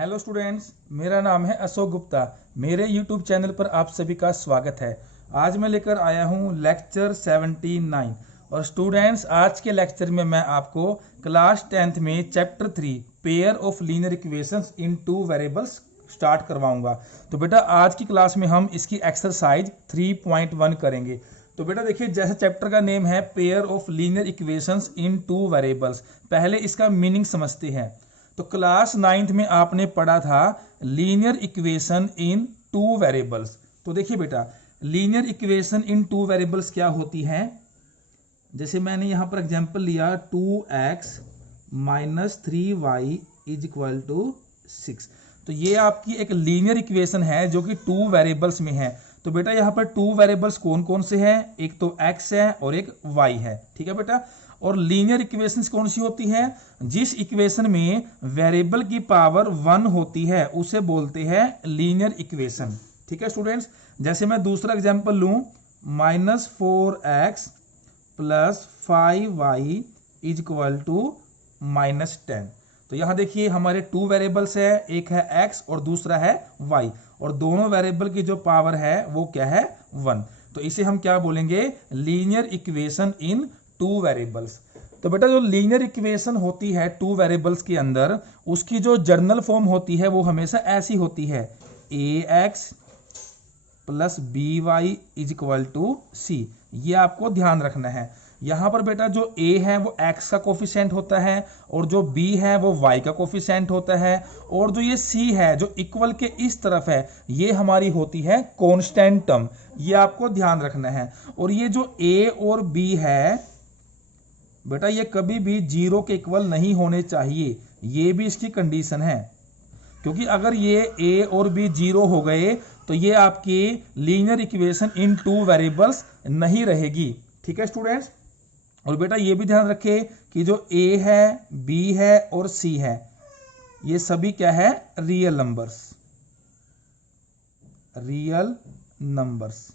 Hello students, मेरा नाम है अशोक गुप्ता। मेरे यूट्यूब चैनल पर आप सभी का स्वागत है। आज मैं लेकर आया हूँ लेक्चर 79। और स्टूडेंट्स, आज के लेक्चर में मैं आपको क्लास 10th में chapter 3 pair of linear equations in two variables start करवाऊंगा। तो बेटा आज की क्लास में हम इसकी एक्सरसाइज 3.1 करेंगे। तो बेटा देखिए, जैसे चैप्टर का नेम है pair of linear equations in two variables, पहले इसका मीनिंग समझते हैं। तो क्लास 9th में आपने पढ़ा था linear equation in two variables. तो देखिए बेटा, linear equation in two variables क्या होती है। जैसे मैंने यहां पर एग्जांपल लिया 2x - 3y = 6। तो ये आपकी एक लीनियर इक्वेशन है जो कि टू वेरिएबल्स में है। तो बेटा यहाँ पर टू वेरिएबल्स कौन कौन से हैं? एक तो x है और एक y है। ठीक है बेटा। और लीनियर इक्वेशंस कौन सी होती है? जिस इक्वेशन में वेरिएबल की पावर 1 होती है उसे बोलते हैं लीनियर इक्वेशन। ठीक है स्टूडेंट्स। जैसे मैं दूसरा एग्जांपल लूं, -4x + 5y = -10। तो यहां देखिए हमारे टू वेरिएबल्स है, एक है x और दूसरा है y, और दोनों वेरिएबल की जो पावर है वो क्या है? 1। तो इसे हम क्या बोलेंगे? Linear equation in two variables. तो बेटा जो लीनियर इक्वेशन होती है टू वेरिएबल्स के अंदर, उसकी जो जर्नल फॉर्म होती है वो हमेशा ऐसी होती है, ax + by = c। ये आपको ध्यान रखना है। यहां पर बेटा जो a है वो x का कोफिशिएंट होता है, और जो b है वो y का कोफिशिएंट होता है, और जो ये c है जो इक्वल के इस तरफ है ये हमारी होती है कांस्टेंट टर्म। ये आपको ध्यान रखना है। और ये जो a और b है बेटा, ये कभी भी 0 के इक्वल नहीं होने चाहिए। ये भी इसकी कंडीशन है, क्योंकि अगर ये a और b 0 हो गए तो ये आपकी linear equation in two variables नहीं रहेगी। ठीक है स्टूडेंट्स। और बेटा ये भी ध्यान रखें कि जो a है, b है और c है, ये सभी क्या है? Real numbers. Real numbers.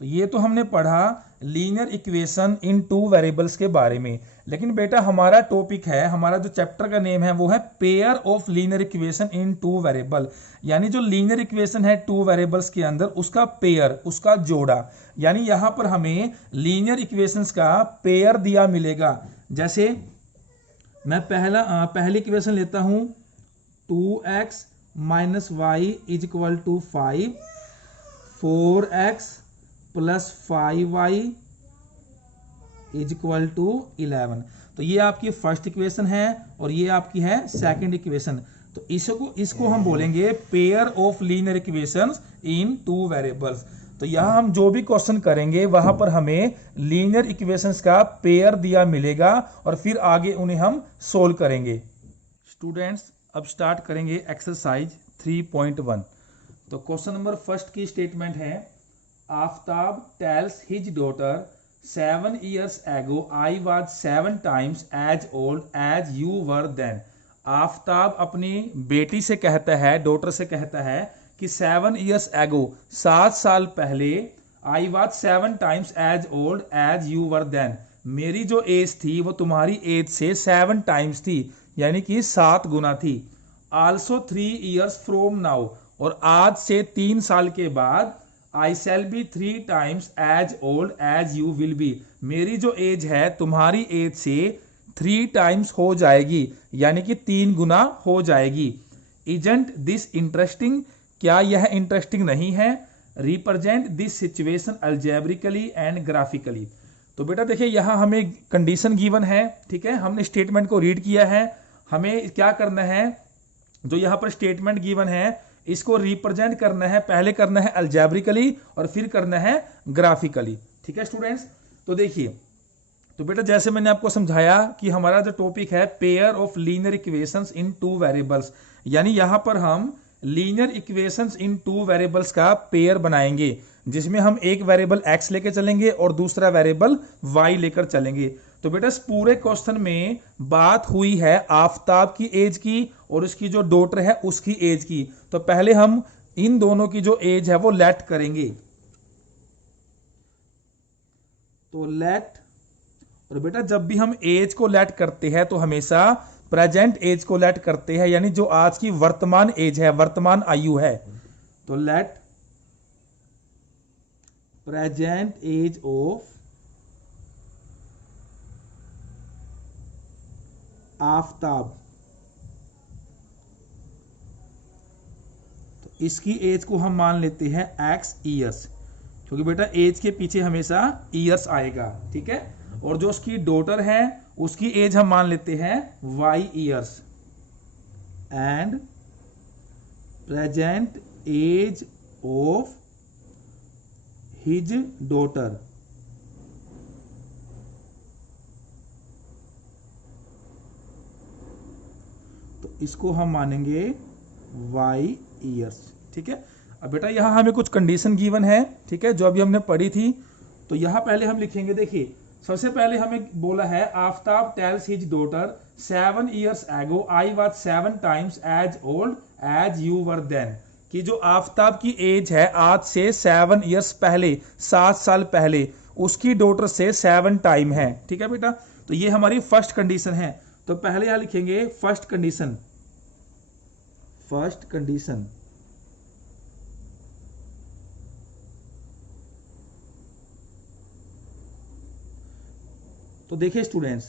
तो ये तो हमने पढ़ा linear equation in two variables के बारे में। लेकिन बेटा हमारा टॉपिक है, हमारा जो चैप्टर का नेम है वो है pair of linear equation in two variable. यानी जो लीनियर इक्वेशन है टू वेरिएबल्स के अंदर उसका पेयर, उसका जोड़ा। यानी यहां पर हमें लीनियर इक्वेशंस का पेयर दिया मिलेगा। जैसे मैं पहली इक्वेशन लेता हूं, 2x - y = 5, 4x + 5y = 11। तो ये आपकी फर्स्ट इक्वेशन है और ये आपकी है सेकंड इक्वेशन। तो इसको हम बोलेंगे pair of linear equations in two variables. तो यहां हम जो भी क्वेश्चन करेंगे वहां पर हमें लीनियर इक्वेशंस का पेयर दिया मिलेगा और फिर आगे उन्हें हम सोल्व करेंगे। स्टूडेंट्स, अब स्टार्ट करेंगे एक्सरसाइज 3.1। तो क्वेश्चन नंबर फर्स्ट की स्टेटमेंट है, Aftab tells his daughter 7 years ago I was 7 times as old as you were then। Aftab अपनी बेटी से कहता है, डॉटर से कहता है कि 7 years ago 7 साल पहले, I was 7 times as old as you were then, मेरी जो एज थी वो तुम्हारी एज से 7 टाइम्स थी, यानी कि 7 गुना थी। also 3 years from now, और आज से 3 साल के बाद, I shall be 3 times as old as you will be, मेरी जो एज है तुम्हारी एज से 3 टाइम्स हो जाएगी, यानी कि 3 गुना हो जाएगी। Isn't this interesting, क्या यह इंटरेस्टिंग नहीं है? Represent this situation algebraically and graphically। तो बेटा देखिए यहां हमें कंडीशन गिवन है। ठीक है, हमने स्टेटमेंट को रीड किया है। हमें क्या करना है, जो यहां पर स्टेटमेंट गिवन है इसको रिप्रेजेंट करना है। पहले करना है अलजेब्रिकली और फिर करना है ग्राफिकली। ठीक है स्टूडेंट्स। तो देखिए, तो बेटा जैसे मैंने आपको समझाया कि हमारा जो टॉपिक है pair of linear equations in two variables, यानी यहां पर हम लीनियर इक्वेशंस इन टू वेरिएबल्स का पेयर बनाएंगे, जिसमें हम एक वेरिएबल x लेकर चलेंगे और दूसरा वेरिएबल y लेकर चलेंगे। तो बेटा इस पूरे क्वेश्चन में बात हुई है आफ्ताब की एज की और उसकी जो डॉटर है उसकी एज की। तो पहले हम इन दोनों की जो एज है वो लेट करेंगे। तो लेट, और बेटा जब भी हम एज को लेट करते हैं तो हमेशा प्रेजेंट एज को लेट करते हैं, यानी जो आज की वर्तमान एज है, वर्तमान आयु है, तो let present age of Aftab, तो इसकी एज को हम मान लेते हैं x ईयर्स, क्योंकि बेटा एज के पीछे हमेशा ईयर्स आएगा, ठीक है। और जो उसकी डॉटर है उसकी एज हम मान लेते हैं y years, and present age of his daughter, तो इसको हम मानेंगे y ईयर्स, ठीक है। अब बेटा यहाँ हमें कुछ कंडीशन गिवन है, ठीक है, जो अभी हमने पढ़ी थी। तो यहाँ पहले हम लिखेंगे, देखिए सबसे पहले हमें बोला है Aftab tells his daughter 7 years ago I was 7 times as old as you were then, कि जो आफ्ताब की एज है आज से 7 years पहले, 7 साल पहले, उसकी डॉटर से 7 टाइम है, ठीक है बेटा। तो ये हमारी फर्स्ट कंडीशन है। तो पहले यहां लिखेंगे फर्स्ट कंडीशन, फर्स्ट कंडीशन, तो देखिए स्टूडेंट्स,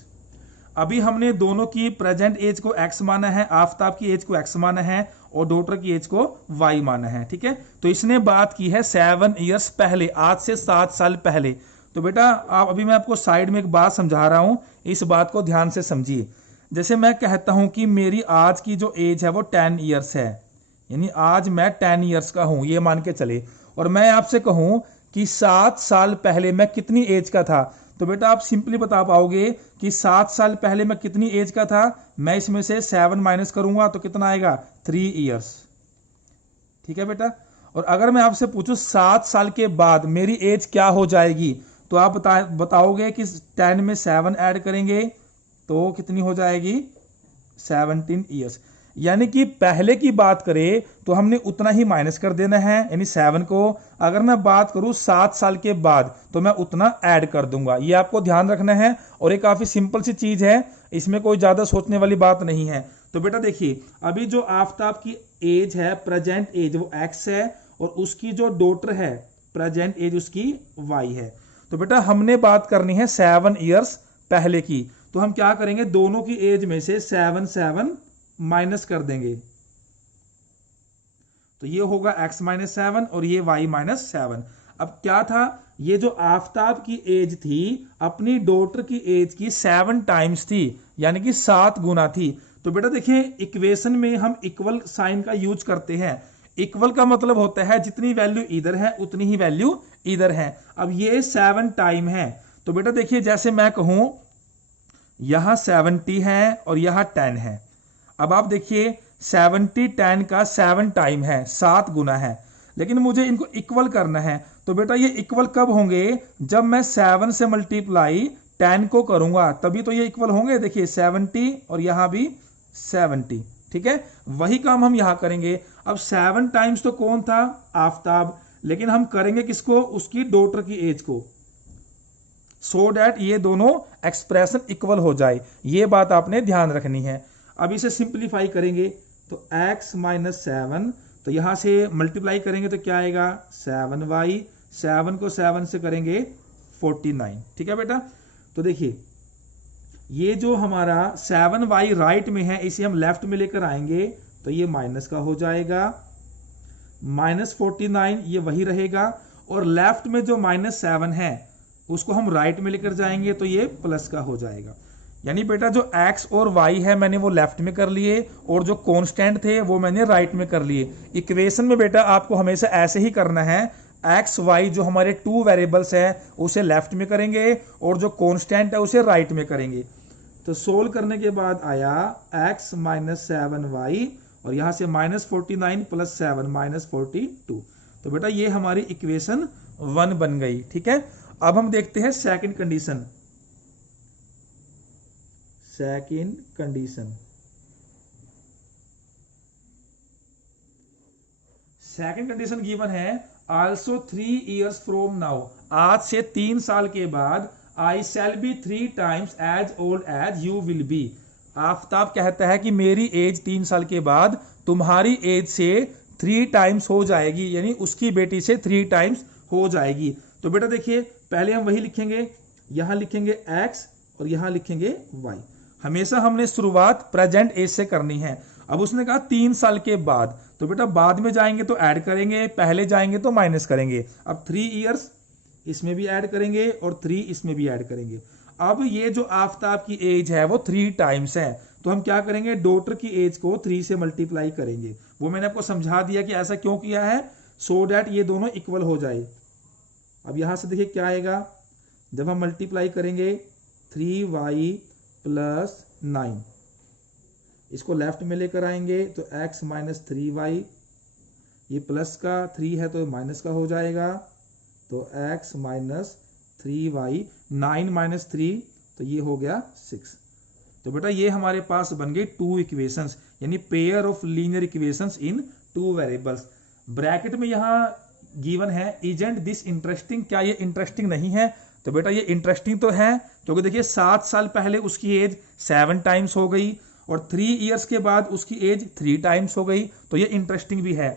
अभी हमने दोनों की प्रेजेंट एज को x माना है, आफ्ताब की एज को x माना है और डॉटर की एज को y माना है, ठीक है। तो इसने बात की है 7 years पहले, आज से 7 साल पहले। तो बेटा आप अभी मैं आपको साइड में एक बात समझा रहा हूं, इस बात को ध्यान से समझिए। जैसे मैं कहता हूं कि मेरी आज की जो एज है वो 10 years है, यानी आज मैं 10 years का हूं, ये मान के चले, और मैं आपसे कहूं कि 7 साल पहले मैं कितनी एज का था, तो बेटा आप सिंपली बता पाओगे कि 7 साल पहले मैं कितनी एज का था। मैं इसमें से 7 माइनस करूंगा तो कितना आएगा, 3 years, ठीक है बेटा। और अगर मैं आपसे पूछूं 7 साल के बाद मेरी एज क्या हो जाएगी, तो आप बताओगे कि 10 में 7 ऐड करेंगे तो कितनी हो जाएगी, 17 years। यानी कि पहले की बात करें तो हमने उतना ही माइनस कर देना है, यानी 7 को। अगर मैं बात करूं 7 साल के बाद तो मैं उतना ऐड कर दूंगा, ये आपको ध्यान रखना है। और ये काफी सिंपल सी चीज है, इसमें कोई ज्यादा सोचने वाली बात नहीं है। तो बेटा देखिए, अभी जो आफ्ताब की एज है, प्रेजेंट एज, वो x है, और उसकी जो डॉटर है प्रेजेंट एज उसकी y है। तो बेटा हमने बात करनी है 7 years पहले की, तो हम क्या करेंगे, दोनों की एज में से 7 माइनस कर देंगे, तो ये होगा x माइनस 7 और ये y माइनस 7। अब क्या था, ये जो आफ्ताब की एज थी अपनी डॉटर की एज की 7 टाइम्स थी, यानी कि 7 गुना थी। तो बेटा देखिए इक्वेशन में हम इक्वल साइन का यूज करते हैं। इक्वल का मतलब होता है जितनी वैल्यू इधर है उतनी ही वैल्यू इधर है। अब ये 7 टाइम है, तो बेटा देखिए जैसे मैं कहूं यहां 70 है और यहां 10 है। अब आप देखिए 70 10 का 7 टाइम है, 7 गुना है, लेकिन मुझे इनको इक्वल करना है। तो बेटा ये इक्वल कब होंगे, जब मैं 7 से मल्टीप्लाई 10 को करूंगा तभी तो ये इक्वल होंगे। देखिए 70 और यहां भी 70, ठीक है। वही काम हम यहां करेंगे। अब 7 टाइम्स तो कौन था, आफ्ताब, लेकिन हम करेंगे किसको, उसकी डॉटर की एज को, सो डैट ये दोनों एक्सप्रेशन इक्वल हो जाए। ये बात आपने ध्यान रखनी है। अब इसे सिंप्लीफाई करेंगे तो x माइनस 7, तो यहां से मल्टीप्लाई करेंगे तो क्या आएगा, 7y, 7 को 7 से करेंगे 49, ठीक है बेटा। तो देखिए ये जो हमारा 7y राइट में है इसे हम लेफ्ट में लेकर आएंगे तो ये माइनस का हो जाएगा, माइनस 49 ये वही रहेगा, और लेफ्ट में जो माइनस 7 है उसको हम राइट में लेकर जाएंगे तो ये प्लस का हो जाएगा। यानी बेटा जो x और y है मैंने वो लेफ्ट में कर लिए और जो कांस्टेंट थे वो मैंने राइट में कर लिए। इक्वेशन में बेटा आपको हमेशा ऐसे ही करना है, x y जो हमारे 2 वेरिएबल्स है उसे लेफ्ट में करेंगे और जो कांस्टेंट है उसे राइट में करेंगे। तो सोल्व करने के बाद आया x माइनस 7y और यहां से माइनस 49 प्लस 7 माइनस 42। तो बेटा ये हमारी इक्वेशन 1 बन गई, ठीक है। अब हम देखते हैं second condition. Second condition, second condition given है आल्सो 3 years फ्रॉम नाउ, आज से 3 साल के बाद I shall be 3 times as old as you will be. Aftab कहता है कि मेरी एज 3 साल के बाद तुम्हारी एज से 3 टाइम्स हो जाएगी, यानी उसकी बेटी से 3 टाइम्स हो जाएगी। तो बेटा देखिए पहले हम वही लिखेंगे, यहां लिखेंगे x और यहां लिखेंगे y। हमेशा हमने शुरुआत प्रेजेंट एज से करनी है। अब उसने कहा 3 साल के बाद, तो बेटा बाद में जाएंगे तो ऐड करेंगे, पहले जाएंगे तो माइनस करेंगे। अब 3 इयर्स इसमें भी ऐड करेंगे और 3 इसमें भी ऐड करेंगे। अब ये जो आफताब की एज है वो 3 टाइम्स है, तो हम क्या करेंगे, डॉटर की एज को 3 से मल्टीप्लाई करेंगे। वो मैंने आपको समझा दिया कि ऐसा क्यों किया है, सो डैट ये दोनों इक्वल हो जाए। अब यहां से देखिए क्या आएगा, जब हम मल्टीप्लाई करेंगे 3y प्लस 9, इसको लेफ्ट में लेकर आएंगे तो x माइनस 3y, ये प्लस का 3 है तो माइनस का हो जाएगा, तो x माइनस 3y, 9 माइनस 3 तो ये हो गया 6। तो बेटा ये हमारे पास बन गई 2 इक्वेशंस, यानी pair of linear equations in 2 variables. Bracket में यहां गिवन है इजंट दिस इंटरेस्टिंग, क्या ये इंटरेस्टिंग नहीं है? तो बेटा ये इंटरेस्टिंग तो है, क्योंकि देखिए 7 साल पहले उसकी एज 7 टाइम्स हो गई और 3 इयर्स के बाद उसकी एज 3 टाइम्स हो गई, तो ये इंटरेस्टिंग भी है।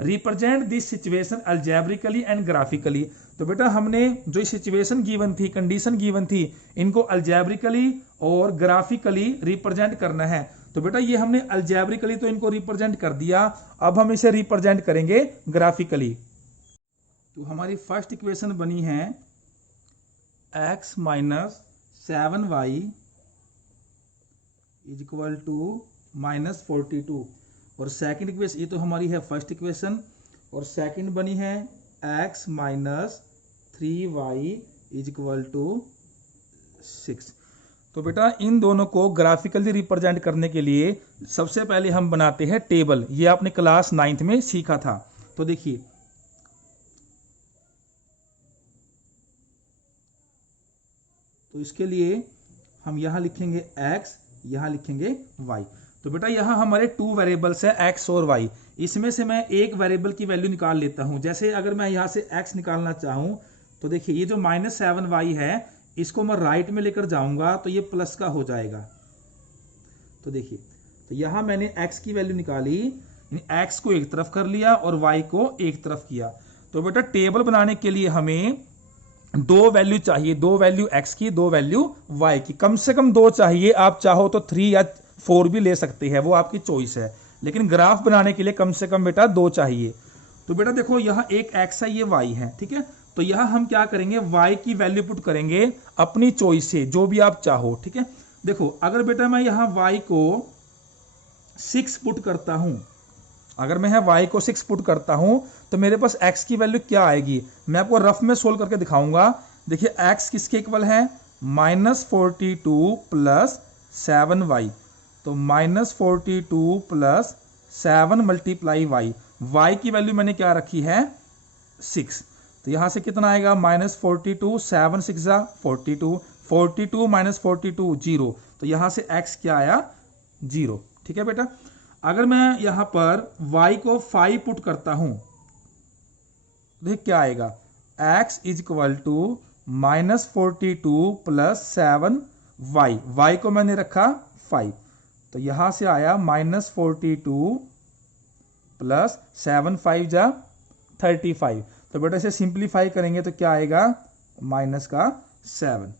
Represent this situation algebraically and graphically, तो बेटा हमने जो सिचुएशन गिवन थी, कंडीशन गिवन थी, इनको अल्जेब्रिकली और ग्राफिकली रिप्रेजेंट करना है। तो बेटा ये हमने अल्जेब्रिकली तो इनको रिप्रेजेंट कर दिया, अब हम इसे रिप्रेजेंट करेंगे ग्राफिकली। तो हमारी फर्स्ट इक्वेशन बनी है x minus 7y is equal to minus 42, और सेकंड इक्वेशन, ये तो हमारी है फर्स्ट इक्वेशन, और सेकंड बनी है x minus 3y is equal to 6। तो बेटा इन दोनों को ग्राफिकली रिप्रेजेंट करने के लिए सबसे पहले हम बनाते हैं टेबल, ये आपने क्लास 9th में सीखा था। तो देखिए तो इसके लिए हम यहां लिखेंगे x, यहां लिखेंगे y। तो बेटा यहां हमारे 2 वेरिएबल्स है x और y, इसमें से मैं एक वेरिएबल की वैल्यू निकाल लेता हूं। जैसे अगर मैं यहां से x निकालना चाहूं तो देखिए ये जो माइनस 7y है इसको मैं राइट में लेकर जाऊंगा तो ये प्लस का हो जाएगा। तो देखिए तो यहां मैंने x की वैल्यू निकाली, x को एक तरफ कर लिया और y को एक तरफ किया। तो बेटा टेबल बनाने के लिए हमें 2 वैल्यू चाहिए, 2 वैल्यू x की, 2 वैल्यू y की, कम से कम 2 चाहिए। आप चाहो तो 3 या 4 भी ले सकते हैं, वो आपकी चॉइस है, लेकिन ग्राफ बनाने के लिए कम से कम बेटा 2 चाहिए। तो बेटा देखो यहाँ एक x है, ये y है, ठीक है। तो यहाँ हम क्या करेंगे, y की वैल्यू पुट करेंगे अपनी चॉइस से, जो भी आप चाहो, ठीक है। देखो अगर बेटा मैं यहाँ y को 6 पुट करता हूं, अगर मैं y को 6 पुट करता हूं तो मेरे पास x की वैल्यू क्या आएगी, मैं आपको रफ में सोल्व करके दिखाऊंगा। देखिए x किसके इक्वल है, -42 प्लस 7y, तो -42 प्लस 7 मल्टीप्लाई y की वैल्यू मैंने क्या रखी है 6, तो यहां से कितना आएगा -42, 7 6 42, 42 माइनस 42 0, तो यहां से x क्या आया 0, ठीक है बेटा। अगर मैं यहां पर y को 5 पुट करता हूं, देखिए क्या आएगा, x is equal to -42 plus 7y को मैंने रखा 5, तो यहां से आया -42 प्लस 7 5 जा 35। तो बेटा इसे सिंप्लीफाई करेंगे तो क्या आएगा -7।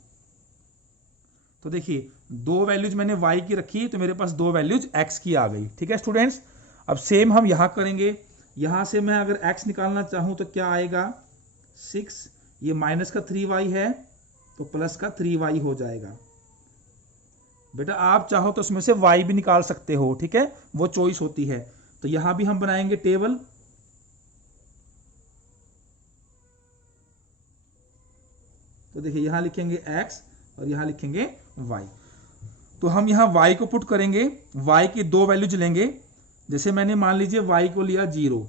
तो देखिए 2 वैल्यूज मैंने y की रखी तो मेरे पास 2 वैल्यूज x की आ गई, ठीक है स्टूडेंट्स। अब सेम हम यहां करेंगे, यहां से मैं अगर x निकालना चाहूं तो क्या आएगा 6, ये माइनस का 3y है तो प्लस का 3y हो जाएगा। बेटा आप चाहो तो उसमें से y भी निकाल सकते हो, ठीक है, वो चॉइस होती है। तो यहां भी हम बनाएंगे टेबल, तो देखिए यहां लिखेंगे x और यहां लिखेंगे y। तो हम यहां y को पुट करेंगे, y की 2 वैल्यूज लेंगे। जैसे मैंने मान लीजिए y को लिया 0,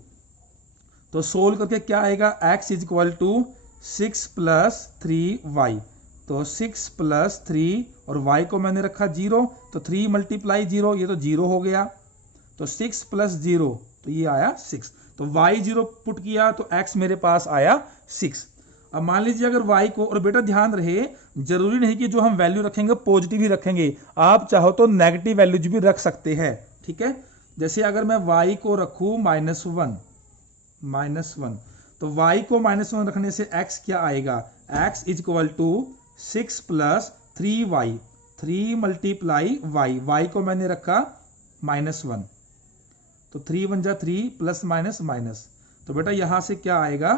तो सोल्व करके क्या आएगा, x is equal to 6 plus 3y, तो 6 प्लस 3 और y को मैंने रखा 0, तो 3 मल्टीप्लाई 0, ये तो 0 हो गया, तो 6 प्लस 0 तो ये आया 6, तो y 0 पुट किया तो x मेरे पास आया 6। अब मान लीजिए अगर y को, और बेटा ध्यान रहे जरूरी नहीं कि जो हम वैल्यू रखेंगे पॉजिटिव ही रखेंगे, आप चाहो तो नेगेटिव वैल्यूज भी रख सकते हैं, ठीक है। जैसे अगर मैं y को रखूं -1, तो y को -1 रखने से x क्या आएगा, x is equal to 6 plus 3y, 3 multiply y को मैंने रखा -1, तो 3 1 जा 3 प्लस माइनस माइनस, तो बेटा यहां से क्या आएगा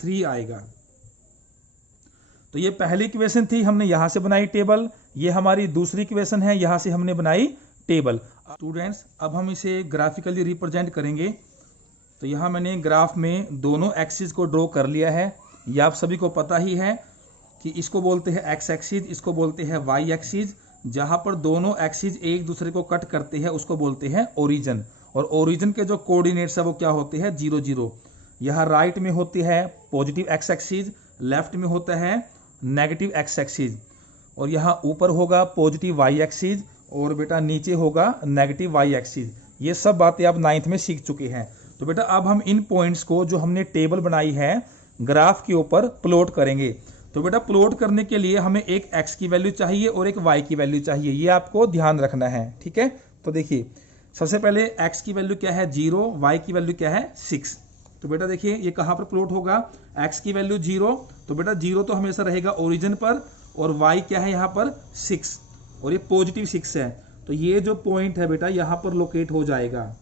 3 आएगा। तो ये पहली इक्वेशन थी, हमने यहां से बनाई टेबल। ये हमारी दूसरी इक्वेशन है, यहां से हमने बनाई टेबल। स्टूडेंट्स अब हम इसे ग्राफिकली रिप्रेजेंट करेंगे। तो यहां मैंने ग्राफ में दोनों एक्सिस को ड्रॉ कर लिया है। ये आप सभी को पता ही है कि इसको बोलते हैं एक्स एक्सिस, इसको बोलते हैं वाई एक्सिस। जहां पर दोनों एक्सिस एक दूसरे को कट करते हैं उसको बोलते हैं ओरिजिन। और ओरिजिन के जो कोऑर्डिनेट्स है वो क्या होते हैं 0 0। यहाँ राइट में होती है पॉजिटिव एक्स एक्सिस, लेफ्ट में होता है नेगेटिव एक्स एक्सिस, और यहाँ ऊपर होगा पॉजिटिव वाई एक्सिस और बेटा नीचे होगा नेगेटिव वाई एक्सिस। ये सब बातें आप 9th में सीख चुके हैं। तो बेटा अब हम इन पॉइंट्स को जो हमने टेबल बनाई है ग्राफ के ऊपर प्लॉट करेंगे। तो बेटा प्लॉट करने के लिए हमें एक x की वैल्यू चाहिए और एक y की वैल्यू चाहिए, ये आपको ध्यान रखना है, ठीक है। तो देखिए सबसे पहले x की वैल्यू क्या है 0, y की वैल्यू क्या है 6। तो बेटा देखिए ये कहाँ पर प्लॉट होगा, x की वैल्यू 0, तो बेटा 0 तो हमेशा रहेगा ओरिजिन पर, और y क्या है यहाँ पर 6, और ये पॉजिटिव 6 है। तो ये जो पॉइंट है बेटा यहाँ पर लोकेट हो जाएगा,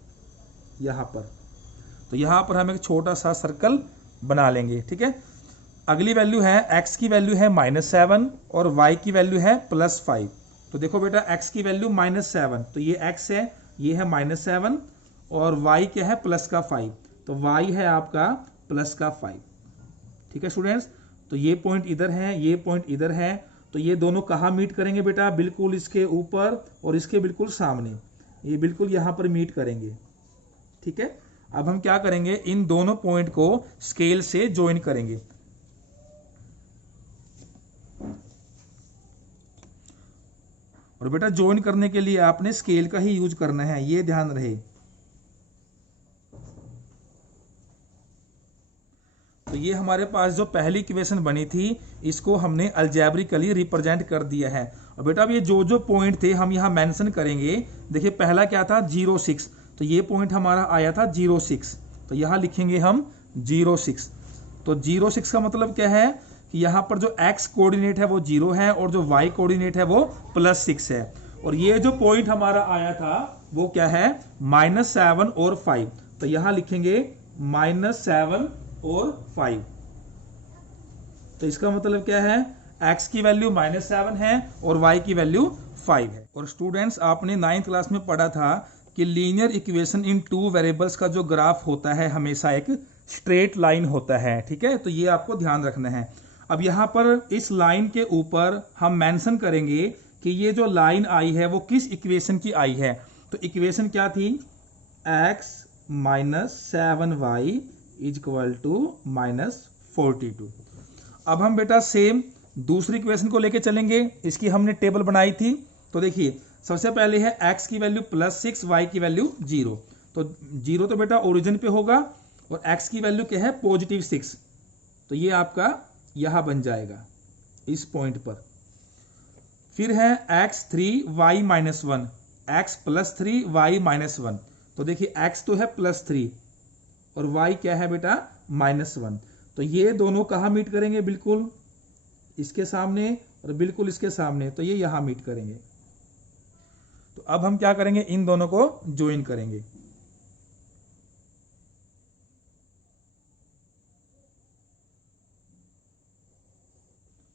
यहाँ पर। तो यहाँ पर हम एक छोटा सा सर्कल बना लेंगे, ठीक है। अगली वैल्यू है x की वैल्यू है -7 और y की वैल्यू है +5। तो देखो बेटा x की वैल्यू -7, तो ये x है, ये है -7, और y क्या है प्लस का 5, तो y है आपका प्लस का 5, ठीक है स्टूडेंट्स। तो ये पॉइंट इधर है, ये पॉइंट इधर है, तो ये दोनों कहाँ मीट करेंगे बेटा, बिल्कुल इसके ऊपर और इसके बिल्कुल सामने, ये बिल्कुल यहाँ पर मीट करेंगे, ठीक है। अब हम क्या करेंगे, इन दोनों पॉइंट को स्केल से ज्वाइन करेंगे। और बेटा ज्वाइन करने के लिए आपने स्केल का ही यूज करना है, ये ध्यान रहे। तो ये हमारे पास जो पहली इक्वेशन बनी थी इसको हमने अलजेब्रिकली रिप्रेजेंट कर दिया है। और बेटा अब ये जो जो पॉइंट थे हम यहाँ मेंशन करेंगे। देखिए पहला क्या था 0 6, तो ये पॉइंट हमारा आया था 0 6, तो यहाँ लिखेंगे हम 0 6। तो 0 6 का मतलब क्या है कि यहाँ पर जो x कोऑर्डिनेट है वो 0 है और जो y कोऑर्डिनेट है वो +6 है। और ये जो पॉइंट हमारा आया था वो क्या है -7 और 5, तो यहाँ लिखेंगे -7 और 5। तो इसका मतलब क्या है x की वैल्यू -7 है और y की वैल्यू 5 है। और स्टूडेंट्स आपने 9th क्लास में पढ़ा था कि लीनियर इक्वेशन इन 2 वेरिएबल्स का जो ग्राफ होता है हमेशा एक स्ट्रेट लाइन होता है, ठीक है। तो ये आपको ध्यान रखना है। अब यहाँ पर इस लाइन के ऊपर हम मेंशन करेंगे कि ये जो लाइन आई है वो किस इक्वेशन की आई है। तो इक्वेशन क्या थी, x - 7y is equal to -42। अब हम बेटा सेम दूसरी इक्वेशन को लेके चलेंगे, इसकी हमने टेबल बनाई थी। तो देखिए सबसे पहले है x की वैल्यू +6, y की वैल्यू 0। तो 0 तो बेटा ओरिजिन पे होगा, और x की वैल्यू क्या है +6, तो ये आपका यहां बन जाएगा इस पॉइंट पर। फिर है x3 y -1, x +3 y -1। तो देखिए x तो है +3 और y क्या है बेटा -1, तो ये दोनों कहाँ मीट करेंगे, बिल्कुल इसके सामने और बिल्कुल इसके सामने, तो ये यहां मीट करेंगे। तो अब हम क्या करेंगे, इन दोनों को ज्वाइन करेंगे।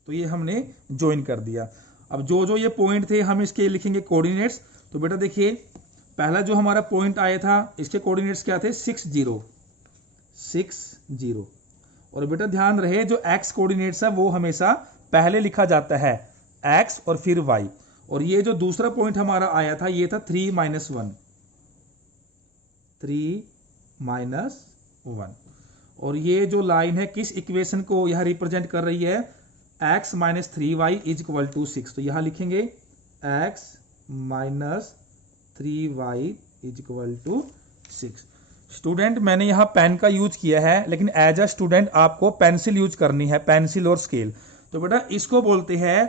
तो ये हमने ज्वाइन कर दिया। अब जो जो ये पॉइंट थे हम इसके लिखेंगे कोऑर्डिनेट्स। तो बेटा देखिए पहला जो हमारा पॉइंट आया था इसके कोऑर्डिनेट्स क्या थे 6 0 6 0। और बेटा ध्यान रहे जो x कोऑर्डिनेट्स है वो हमेशा पहले लिखा जाता है x और फिर y। और ये जो दूसरा पॉइंट हमारा आया था ये था 3 -1 और ये जो लाइन है किस इक्वेशन को यह रिप्रेजेंट कर रही है, x - 3y is equal to 6। तो यहां लिखेंगे x - 3y is equal to 6। Student मैंने यहाँ पेन का यूज किया है, लेकिन एज अ स्टूडेंट आपको पेंसिल यूज करनी है, पेंसिल और स्केल। तो बेटा इसको बोलते हैं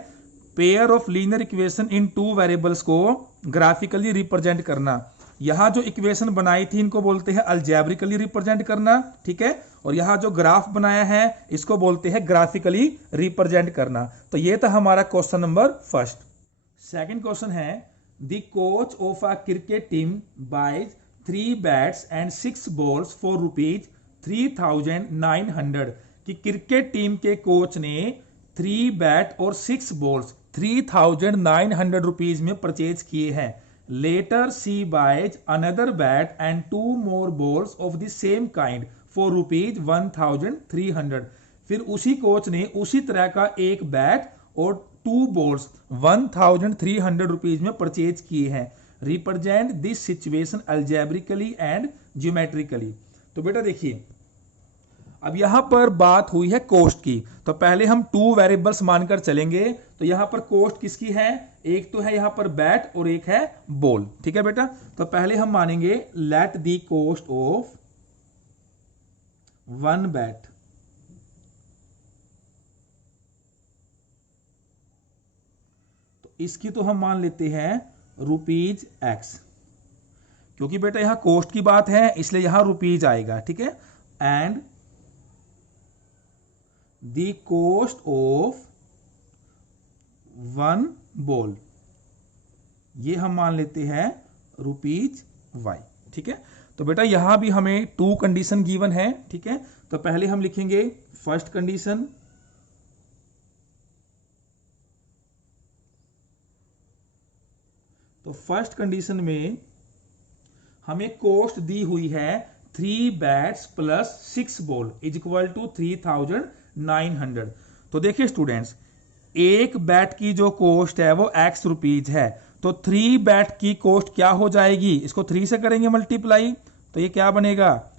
pair of linear equation in two variables को ग्राफिकली रिप्रेजेंट करना। यहाँ जो इक्वेशन बनाई थी इनको बोलते हैं अलजेब्रिकली रिप्रेजेंट करना, ठीक है। और यहाँ जो ग्राफ बनाया है इसको बोलते हैं ग्राफिकली रिप्रेजेंट करना। तो ये था हमारा question number first. Second question है the coach of a cricket team buys 3 bats and 6 balls for ₹3,900 कि क्रिकेट टीम के कोच ने 3 बैट और 6 बॉल्स 3,900 रुपीज में परचेज किए हैं। Later she buys another bat and 2 more balls of the same kind for ₹1,300। फिर उसी coach ने उसी तरह का एक बैट और 2 बॉल्स 1,300 रुपीज में परचेज किए हैं। Represent this situation algebraically and geometrically. तो बेटा देखिए, अब यहां पर बात हुई है कोस्ट की, तो पहले हम 2 वेरिएबल्स मानकर चलेंगे। तो यहां पर कोस्ट किसकी है, एक तो है यहां पर बैट और एक है बॉल, ठीक है बेटा। तो पहले हम मानेंगे let the cost of 1 bat तो इसकी तो हम मान लेते हैं ₹X, क्योंकि बेटा यहां कोस्ट की बात है इसलिए यहां रुपीज आएगा, ठीक है। And the cost of 1 ball ये हम मान लेते हैं ₹Y, ठीक है। तो बेटा यहां भी हमें 2 कंडीशन गिवन है, ठीक है। तो पहले हम लिखेंगे फर्स्ट कंडीशन, तो फर्स्ट कंडीशन में हमें कोस्ट दी हुई है 3 bats plus 6 ball is equal to 3,900। तो देखिए स्टूडेंट्स, एक बैट की जो कोस्ट है वो X रुपीज है, तो 3 बैट की कोस्ट क्या हो जाएगी, इसको 3 से करेंगे मल्टीप्लाई, तो ये क्या बनेगा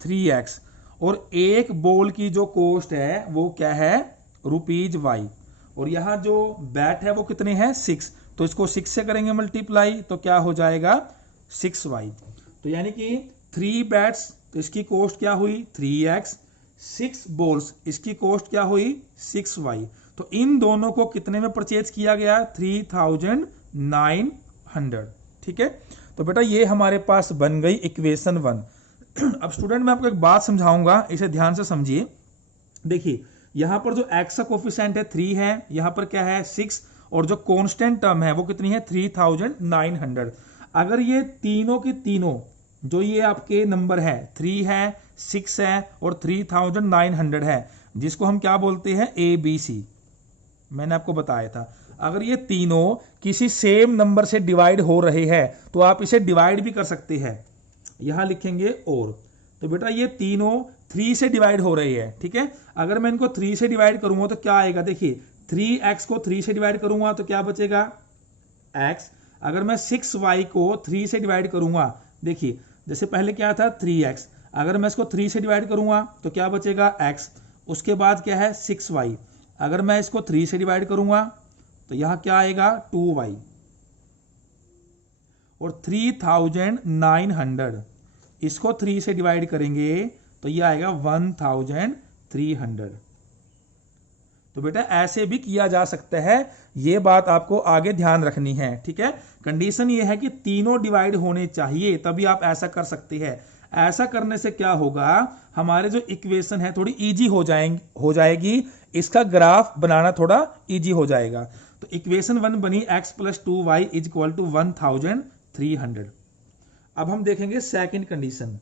3X। और एक बॉल की जो कोस्ट है वो क्या है ₹Y, और यहां जो बैट है वो कितने हैं 6, तो इसको 6 से करेंगे मल्टीप्लाई, तो क्या हो जाएगा 6Y। तो यानी कि 3 बैट्स तो इसकी कोस्ट क्या हुई 3X, 6 बॉल्स इसकी कोस्ट क्या हुई 6Y। तो इन दोनों को कितने में परचेज किया गया 3,900, ठीक है। तो बेटा ये हमारे पास बन गई इक्वेशन 1। अब स्टूडेंट मैं आपको एक बात समझाऊंगा, इसे ध्यान से समझिए। देखिए यहां पर जो x का कोफिशिएंट है 3 है, यहां पर क्या है 6, और जो कांस्टेंट टर्म है वो कितनी है 3,900। अगर ये तीनों की तीनों जो ये आपके नंबर है 3 है 6 है और 3,900 है, जिसको हम क्या बोलते हैं ABC, मैंने आपको बताया था। अगर ये तीनों किसी सेम नंबर से डिवाइड हो रहे हैं तो आप इसे डिवाइड भी कर सकते हैं, यहां लिखेंगे और। तो बेटा ये तीनों 3 से डिवाइड हो रहे हैं, ठीक है। अगर मैं इनको 3 से डिवाइड करूंगा तो क्या आएगा, देखिए 3x को 3 से डिवाइड करूंगा तो क्या बचेगा x। अगर मैं 6y को 3 से डिवाइड करूंगा, देखिए जैसे पहले क्या था 3x, अगर मैं इसको 3 से डिवाइड करूंगा तो क्या बचेगा x। उसके बाद क्या है 6y, अगर मैं इसको 3 से डिवाइड करूंगा तो यहां क्या आएगा 2y। और 3,900 इसको 3 से डिवाइड करेंगे तो यह आएगा 1,300। तो बेटा ऐसे भी किया जा सकता है, ये बात आपको आगे ध्यान रखनी है, ठीक है। कंडीशन ये है कि तीनों डिवाइड होने चाहिए तभी आप ऐसा कर सकते हैं। ऐसा करने से क्या होगा, हमारे जो इक्वेशन है थोड़ी इजी हो जाएगी, इसका ग्राफ बनाना थोड़ा इजी हो जाएगा। तो इक्वेशन 1 बनी x + 2y is equal to 1,300। अब हम देखेंगे सेकंड कंडीशन।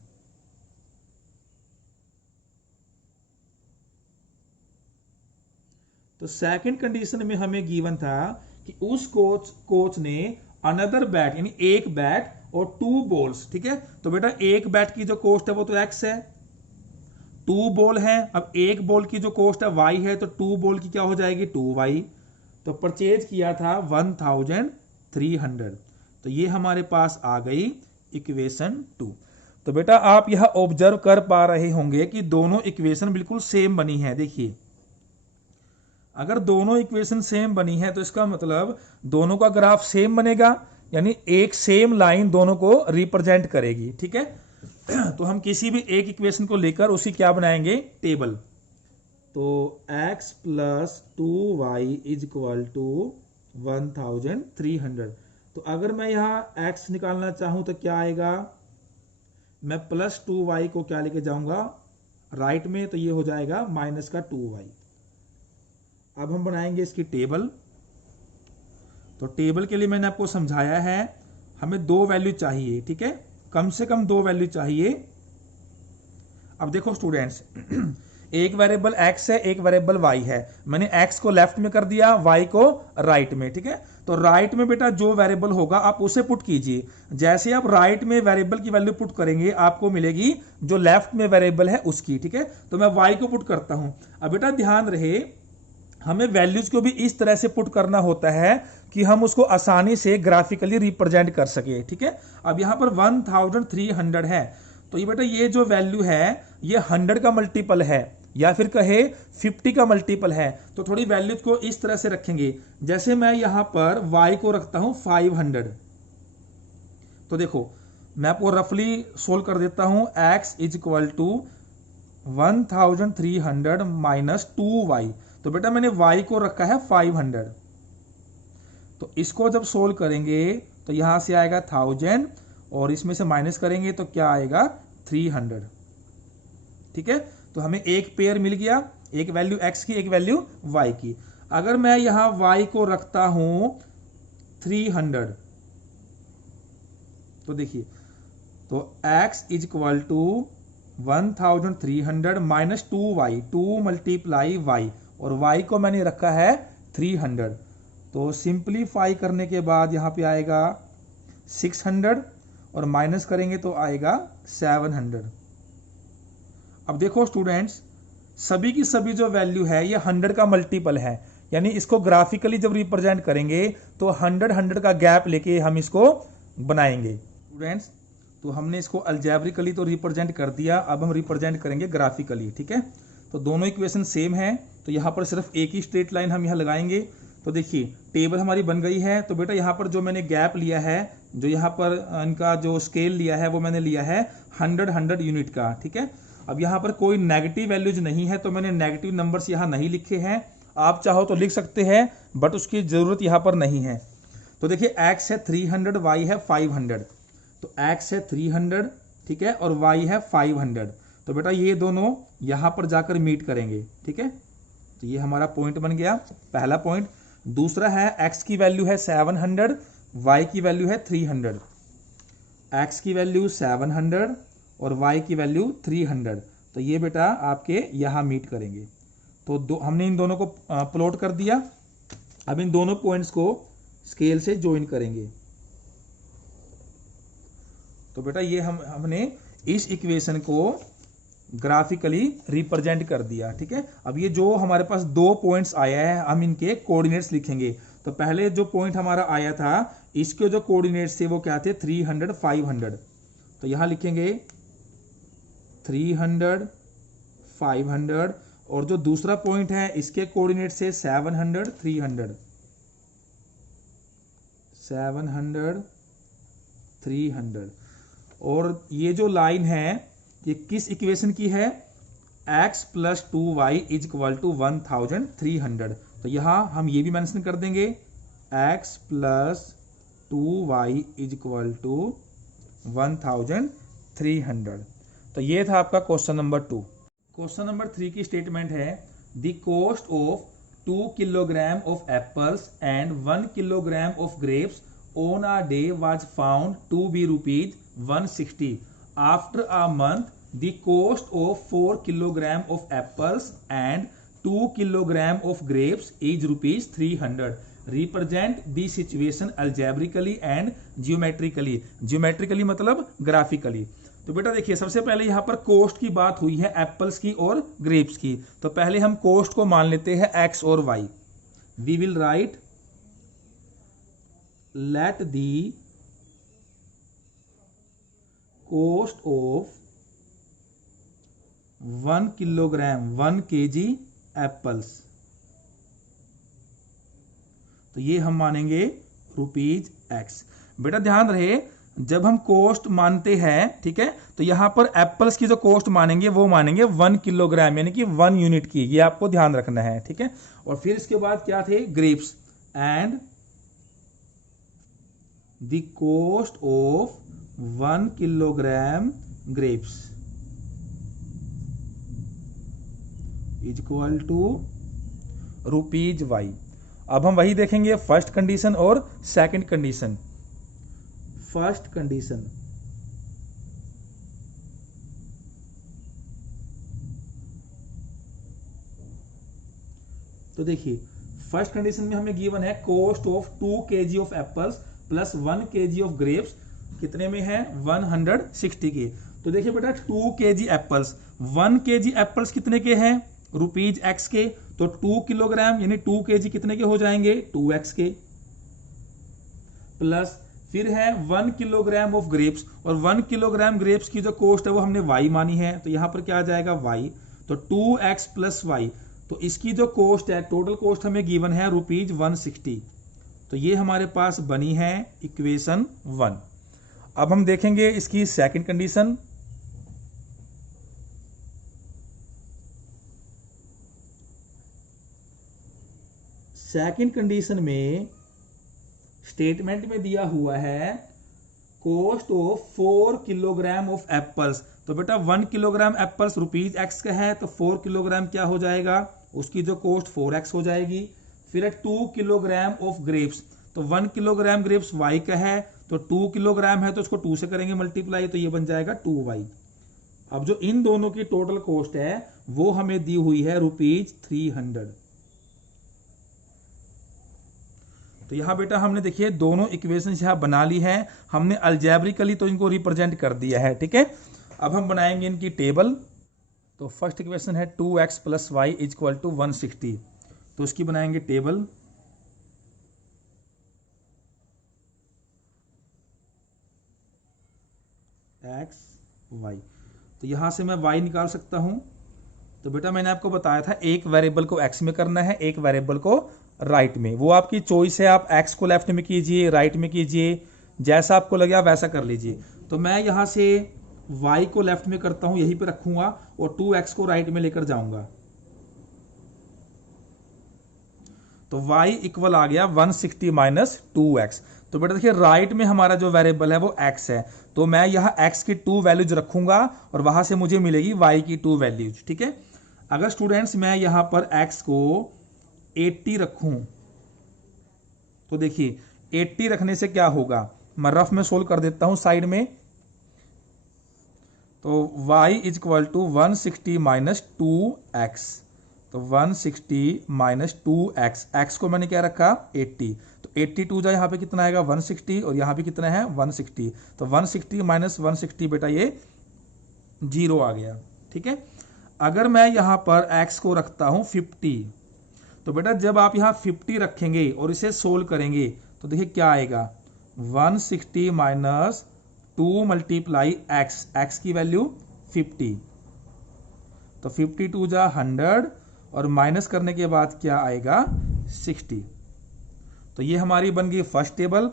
तो सेकंड कंडीशन में हमें गिवन था कि उस कोच ने अनदर बैट यानी एक बैट और 2 बॉल्स, ठीक है। तो बेटा एक बैट की जो कोस्ट है वो तो x है, 2 बॉल है, अब एक बॉल की जो कोस्ट है y है, तो 2 बॉल की क्या हो जाएगी 2y। तो परचेज किया था 1,300। तो ये हमारे पास आ गई इक्वेशन 2। तो बेटा आप यह ऑब्जर्व कर पा रहे होंगे कि दोनों इक्वेशन बिल्कुल सेम बनी है। देखिए अगर दोनों इक्वेशन सेम बनी है तो इसका मतलब दोनों का ग्राफ सेम बनेगा, यानी एक सेम लाइन दोनों को रिप्रेजेंट करेगी, ठीक है। तो हम किसी भी एक इक्वेशन को लेकर उसकी क्या बनाएंगे, टेबल। तो x plus 2y is equal to 1300। तो अगर मैं यहाँ x निकालना चाहूं तो क्या आएगा, मैं प्लस 2y को क्या लेके जाऊंगा राइट में, तो ये हो जाएगा माइनस का 2y। अब हम बनाएंगे इसकी टेबल। तो टेबल के लिए मैंने आपको समझाया है, हमें दो वैल्यू चाहिए, ठीक है, कम से कम दो वैल्यू चाहिए। अब देखो स्टूडेंट्स, एक वेरिएबल x है, एक वेरिएबल y है। मैंने x को लेफ्ट में कर दिया, y को राइट में, ठीक है। तो राइट में बेटा जो वेरिएबल होगा आप उसे पुट कीजिए। जैसे आप राइट में वेरिएबल की वैल्यू पुट करेंगे आपको मिलेगी जो लेफ्ट में वेरिएबल है उसकी, ठीक है। तो मैं y को पुट करता हूं। अब बेटा ध्यान रहे, हमें वैल्यूज को भी इस तरह से पुट करना होता है कि हम उसको आसानी से ग्राफिकली रिप्रेजेंट कर सके, ठीक है। अब यहां पर 1300 है, तो ये बेटा ये जो वैल्यू है ये 100 का मल्टीपल है या फिर कहे 50 का मल्टीपल है। तो थोड़ी वैल्यूज को इस तरह से रखेंगे, जैसे मैं यहां पर y को रखता हूं 500। तो देखो मैं आपको रफली सोल्व कर देता हूं, x is equal to 1300 minus 2y। तो बेटा मैंने y को रखा है 500, तो इसको जब सोल्व करेंगे तो यहां से आएगा 1000 और इसमें से माइनस करेंगे तो क्या आएगा 300, ठीक है। तो हमें एक पेयर मिल गया, एक वैल्यू x की, एक वैल्यू y की। अगर मैं यहां y को रखता हूं 300, तो देखिए, तो x is equal to 1300 minus 2y, 2 multiply y, और y को मैंने रखा है 300। तो सिंप्लीफाई करने के बाद यहां पे आएगा 600 और माइनस करेंगे तो आएगा 700। अब देखो स्टूडेंट्स, सभी की सभी जो वैल्यू है ये 100 का मल्टीपल है, यानी इसको ग्राफिकली जब रिप्रेजेंट करेंगे तो 100 का गैप लेके हम इसको बनाएंगे स्टूडेंट्स। तो हमने इसको अलजेब्रिकली तो रिप्रेजेंट कर दिया, अब हम रिप्रेजेंट करेंगे ग्राफिकली, ठीक है। तो दोनों इक्वेशन सेम है, तो यहाँ पर सिर्फ एक ही स्ट्रेट लाइन हम यहाँ लगाएंगे। तो देखिए टेबल हमारी बन गई है। तो बेटा यहाँ पर जो मैंने गैप लिया है, जो यहाँ पर इनका जो स्केल लिया है वो मैंने लिया है 100 यूनिट का, ठीक है। अब यहाँ पर कोई नेगेटिव वैल्यूज नहीं है तो मैंने नेगेटिव नंबर्स यहाँ नहीं लिखे हैं, आप चाहो तो लिख सकते हैं बट उसकी जरूरत यहाँ पर नहीं है। तो देखिए x है 300, y है 500। तो x है 300, ठीक है, और y है 500। तो बेटा ये दोनों यहां पर जाकर मीट करेंगे, ठीक है। तो ये हमारा पॉइंट बन गया, पहला पॉइंट। दूसरा है x की वैल्यू है 700, y की वैल्यू है 300। x की वैल्यू 700 और y की वैल्यू 300। तो ये बेटा आपके यहां मीट करेंगे। तो हमने इन दोनों को प्लॉट कर दिया। अब इन दोनों पॉइंट्स को स्केल से ज्वाइन करेंगे। तो बेटा ये हमने इस इक्वेशन को ग्राफिकली रिप्रेजेंट कर दिया, ठीक है। अब ये जो हमारे पास दो पॉइंट्स आया है हम इनके कोऑर्डिनेट्स लिखेंगे। तो पहले जो पॉइंट हमारा आया था इसके जो कोऑर्डिनेट्स थे वो क्या थे, 300 500। तो यहां लिखेंगे 300 500, और जो दूसरा पॉइंट है इसके कोऑर्डिनेट्स है 700 300 700 300। और ये जो लाइन है ये किस इक्वेशन की है, x plus 2y is equal to 1300। तो यहां हम ये भी मेंशन कर देंगे x plus 2y is equal to 1300। तो ये था आपका क्वेश्चन नंबर 2। क्वेश्चन नंबर 3 की स्टेटमेंट है, the cost of 2 kilogram of apples and 1 kilogram of grapes on a day was found to be rupees 160. After a month, the cost of 4 kilogram of apples and 2 kilogram of grapes is rupees 300. Represent the situation algebraically and geometrically. Geometrically मतलब graphically. तो बेटा देखिए सबसे पहले यहाँ पर coast की बात हुई है एप्पल्स की और ग्रेप्स की। तो पहले हम कोस्ट को मान लेते हैं x और y. We will write let the cost of 1 kilogram 1 kg apples, तो ये हम मानेंगे रुपीज x। बेटा ध्यान रहे जब हम कोस्ट मानते हैं, ठीक है, तो यहां पर एप्पल्स की जो कोस्ट मानेंगे वो मानेंगे 1 किलोग्राम यानी कि 1 यूनिट की, ये आपको ध्यान रखना है, ठीक है। और फिर इसके बाद क्या थे, grapes and the cost of 1 kilogram grapes is equal to rupees y. अब हम वही देखेंगे फर्स्ट कंडीशन और सेकंड कंडीशन। फर्स्ट कंडीशन, तो देखिए फर्स्ट कंडीशन में हमें गिवन है cost of 2 kg of apples plus 1 kg of grapes, कितने में है 160 के। तो देखिए बेटा 2 kg एप्पल्स, 1 kg एप्पल्स कितने के हैं, रुपीज एक्स के, तो 2 किलोग्राम यानी 2 kg कितने के हो जाएंगे 2x के, प्लस फिर है 1 किलोग्राम ऑफ ग्रेप्स, और 1 किलोग्राम ग्रेप्स की जो कॉस्ट है वो हमने y मानी है, तो यहां पर क्या आ जाएगा y, तो 2x प्लस y, तो इसकी जो कॉस्ट है टोटल कॉस्ट हमें गिवन है रुपीज 160। तो ये हमारे पास बनी है इक्वेशन 1। अब हम देखेंगे इसकी सेकंड कंडीशन। सेकंड कंडीशन में स्टेटमेंट में दिया हुआ है cost of 4 kilogram of apples, तो बेटा 1 किलोग्राम एप्पल्स रुपीज एक्स का है, तो 4 किलोग्राम क्या हो जाएगा, उसकी जो कॉस्ट 4x हो जाएगी। फिर है 2 किलोग्राम ऑफ ग्रेप्स, तो 1 किलोग्राम ग्रेप्स y का है, तो 2 किलोग्राम है तो उसको 2 से करेंगे मल्टीप्लाई, तो ये बन जाएगा 2y। अब जो इन दोनों की टोटल कॉस्ट है वो हमें दी हुई है रुपीज 300। तो यहां बेटा हमने देखिए दोनों इक्वेशन यहां बना ली है, हमने अलजेब्रिकली तो इनको रिप्रेजेंट कर दिया है, ठीक है। अब हम बनाएंगे इनकी टेबल। तो फर्स्ट इक्वेशन है 2x plus y is equal to 160, तो उसकी बनाएंगे टेबल। x y, तो यहां से मैं y निकाल सकता हूं। तो बेटा मैंने आपको बताया था एक वेरिएबल को x में करना है, एक वेरिएबल को राइट में, वो आपकी चॉइस है, आप x को लेफ्ट में कीजिए, राइट में कीजिए, जैसा आपको लगे आप वैसा कर लीजिए। तो मैं यहां से y को लेफ्ट में करता हूं, यहीं पे रखूंगा, और 2x को राइट में लेकर जाऊंगा। तो y इक्वल आ गया 160 माइनस 2x। तो बेटा देखिए राइट में हमारा जो वेरिएबल है वो x है, तो मैं यहां x की 2 वैल्यूज रखूंगा और वहां से मुझे मिलेगी y की 2 वैल्यूज, ठीक है। अगर स्टूडेंट्स मैं यहां पर x को 80 रखूं, तो देखिए 80 रखने से क्या होगा, मैं रफ में सोल्व कर देता हूं साइड में। तो y is equal to 160 minus 2x, तो 160 माइनस 2x, x को मैंने क्या रखा 80, तो 82 जा यहाँ पे कितना आएगा 160, और यहाँ पे कितना है 160, तो 160 माइनस 160 बेटा ये 0 आ गया, ठीक है। अगर मैं यहाँ पर x को रखता हूँ 50, तो बेटा जब आप यहाँ 50 रखेंगे और इसे सोल्व करेंगे तो देखिए क्या आएगा 160 माइनस 2 मल्टीप्लाई एक्स, एक्स की वैल्यू 50, तो 52 जा 100, और माइनस करने के बाद क्या आएगा 60। तो ये हमारी बन गई फर्स्ट टेबल।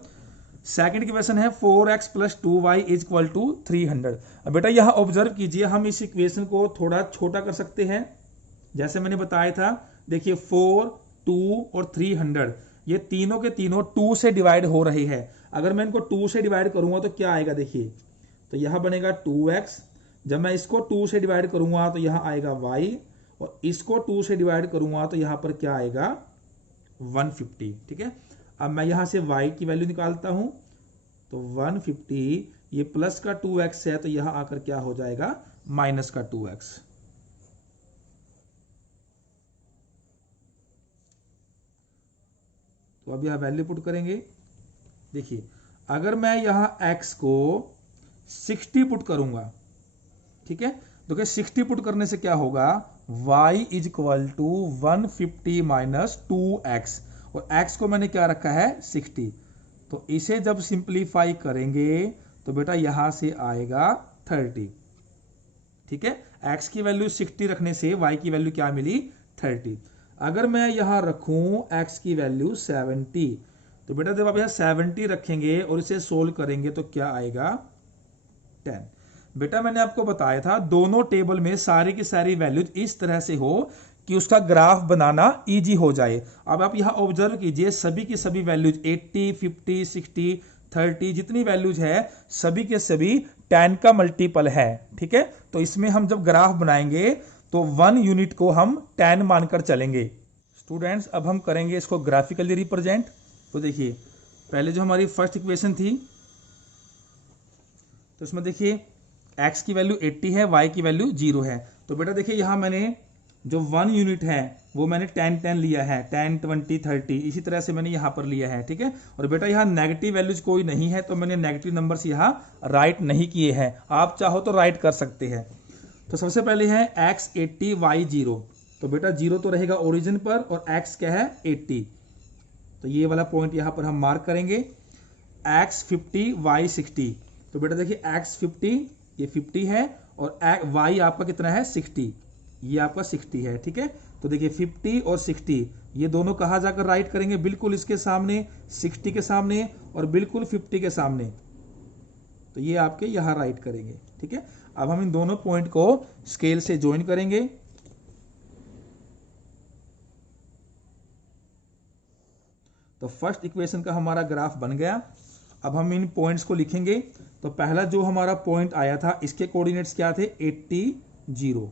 सेकंड इक्वेशन है 4x plus 2y is equal to 300। अब बेटा यहां ऑब्जर्व कीजिए, हम इस इक्वेशन को थोड़ा छोटा कर सकते हैं, जैसे मैंने बताया था। देखिए 4, 2 और 300 ये तीनों के तीनों 2 से डिवाइड हो रहे हैं। अगर मैं इनको 2 से डिवाइड करूंगा तो क्या आएगा, देखिए तो यहां बनेगा 2x, जब मैं इसको 2 से डिवाइड करूंगा तो यहां आएगा y, और इसको 2 से डिवाइड करूंगा तो यहां पर क्या आएगा 150, ठीक है। अब मैं यहां से y की वैल्यू निकालता हूं, तो 150 ये प्लस का 2x है, तो यहां आकर क्या हो जाएगा माइनस का 2x। तो अब यहां वैल्यू पुट करेंगे। देखिए अगर मैं यहां x को 60 पुट करूंगा, ठीक है, तो क्या 60 पुट करने से क्या होगा y is equal to 150 minus 2x, और x को मैंने क्या रखा है 60, तो इसे जब सिंप्लीफाई करेंगे तो बेटा यहां से आएगा 30, ठीक है। x की वैल्यू 60 रखने से y की वैल्यू क्या मिली 30। अगर मैं यहां रखूं x की वैल्यू 70, तो बेटा जब आप यहाँ 70 रखेंगे और इसे सोल्व करेंगे तो क्या आएगा 10। बेटा मैंने आपको बताया था दोनों टेबल में सारी की सारी वैल्यूज इस तरह से हो कि उसका ग्राफ बनाना इजी हो जाए। अब आप यहाँ ऑब्जर्व कीजिए सभी की सभी वैल्यूज 80, 50, 60, 30 जितनी वैल्यूज है सभी के सभी 10 का मल्टीपल है। ठीक है, तो इसमें हम जब ग्राफ बनाएंगे तो 1 यूनिट को हम 10 मानकर चलेंगे। स्टूडेंट्स अब हम करेंगे इसको ग्राफिकली रिप्रेजेंट। तो देखिए पहले जो हमारी फर्स्ट इक्वेशन थी तो इसमें देखिए x की वैल्यू 80 है, y की वैल्यू 0 है। तो बेटा देखिए यहाँ मैंने जो 1 यूनिट है वो मैंने 10 10 लिया है, 10 20 30 इसी तरह से मैंने यहाँ पर लिया है। ठीक है, और बेटा यहाँ नेगेटिव वैल्यूज कोई नहीं है तो मैंने नेगेटिव नंबर्स यहाँ राइट नहीं किए हैं, आप चाहो तो राइट कर सकते हैं। तो सबसे पहले है x 80 y 0। तो बेटा 0 तो रहेगा ओरिजिन पर और x क्या है 80, तो ये वाला पॉइंट यहाँ पर हम मार्क करेंगे। x 50 y 60। तो बेटा देखिए x 50 ये 50 है और y आपका कितना है 60, ये आपका 60 है। ठीक है, तो देखिए 50 और 60 ये दोनों कहाँ जाकर राइट करेंगे, बिल्कुल इसके सामने 60 के सामने और बिल्कुल 50 के सामने, तो ये आपके यहाँ राइट करेंगे। ठीक है, अब हम इन दोनों पॉइंट को स्केल से ज्वाइन करेंगे। तो फर्स्ट इक्वेशन का हमारा ग्राफ बन गया। अब हम इन पॉइंट्स को लिखेंगे। तो पहला जो हमारा पॉइंट आया था इसके कोऑर्डिनेट्स क्या थे 80 0,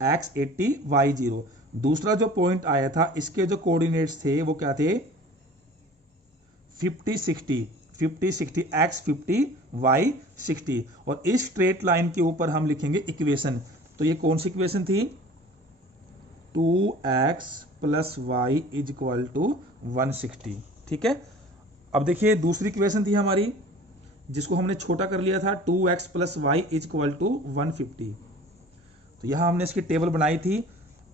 x 80 y 0। दूसरा जो पॉइंट आया था इसके जो कोऑर्डिनेट्स थे वो क्या थे 50 60, 50 60 x 50 y 60। और इस स्ट्रेट लाइन के ऊपर हम लिखेंगे इक्वेशन। तो ये कौन सी इक्वेशन थी 2x plus y is equal to 160। ठीक है, अब देखिए दूसरी इक्वेशन थी हमारी जिसको हमने छोटा कर लिया था 2x plus y is equal to 150। तो यहां हमने इसकी टेबल बनाई थी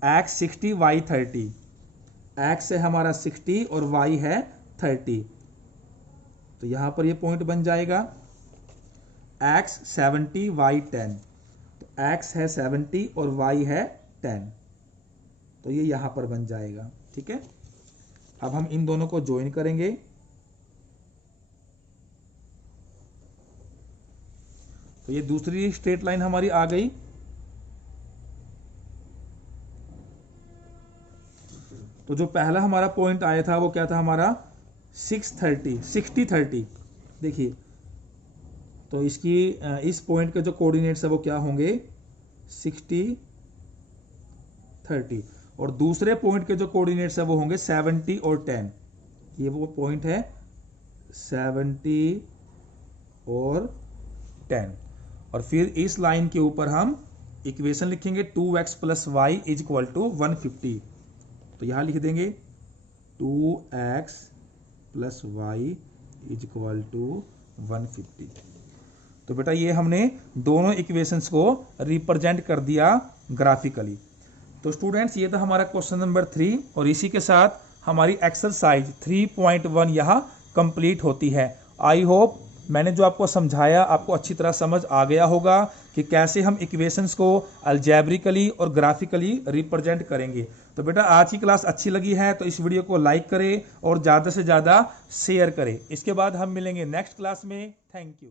x 60 y 30। x है हमारा 60 और y है 30, तो यहां पर ये पॉइंट बन जाएगा x 70 y 10। तो x है 70 और y है 10, तो ये यहां पर बन जाएगा। ठीक है, अब हम इन दोनों को ज्वाइन करेंगे। तो ये दूसरी स्ट्रेट लाइन हमारी आ गई। तो जो पहला हमारा पॉइंट आया था वो क्या था हमारा 630 60 30। देखिए तो इसकी इस पॉइंट के जो कोऑर्डिनेट्स है वो क्या होंगे 60 30, और दूसरे पॉइंट के जो कोऑर्डिनेट्स है वो होंगे 70 और 10। ये वो पॉइंट है 70 और 10। और फिर इस लाइन के ऊपर हम इक्वेशन लिखेंगे 2x plus y is equal to 150। तो यहां लिख देंगे 2x plus y is equal to 150। तो बेटा ये हमने दोनों इक्वेशंस को रिप्रेजेंट कर दिया ग्राफिकली। तो स्टूडेंट्स ये था हमारा क्वेश्चन नंबर 3 और इसी के साथ हमारी एक्सरसाइज 3.1 यहाँ कंप्लीट होती है। आई होप मैंने जो आपको समझाया आपको अच्छी तरह समझ आ गया होगा कि कैसे हम इक्वेशंस को अलजेब्रिकली और ग्राफिकली रिप्रेजेंट करेंगे। तो बेटा आज की क्लास अच्छी लगी है तो इस वीडियो को लाइक करें और ज़्यादा से ज़्यादा शेयर करें। इसके बाद हम मिलेंगे नेक्स्ट क्लास में। Thank you.